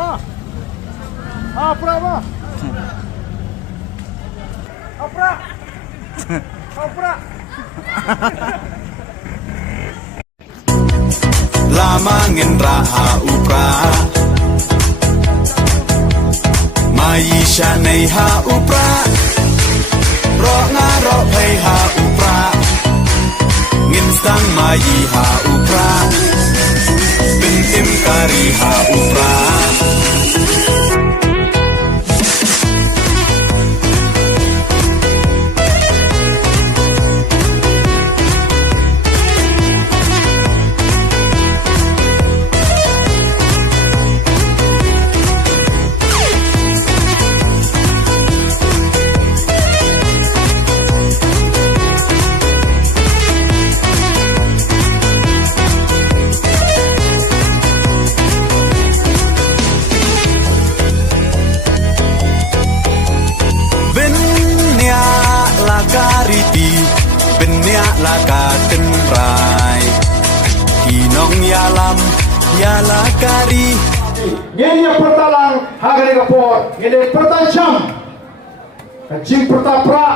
Ah, pra ba? Pra. Pra. Lamangin raha upra Maisha nei ha upra Ro nga ro pay ha upra Ngin stang mai ha upra Bintim kari ha upra Kariti benya laka tenrai kinong yalam yala kari Ngenya pertalang hagane kapor ngene pertancam kajing pertapra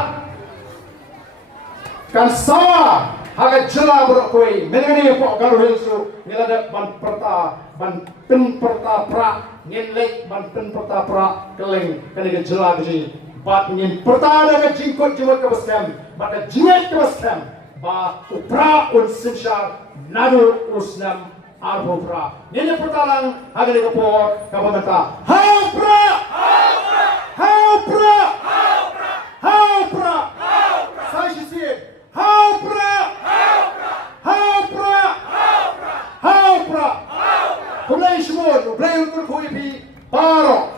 kan sawa haga jela berkoi menengani po garu hilsu ngilada ban pin pertapra ngilek ban pin pertapra keleng kene jela gaji bat ngin pertada ga jingkot jimat kabastam bat jingat kabastam ba upra un sinshar nadu usnam arbopra ngene pertalang hagane kapor kabamata haupra haupra haupra sai si haupra haupra haupra kumlai shmon kumlai ukur koi pi paro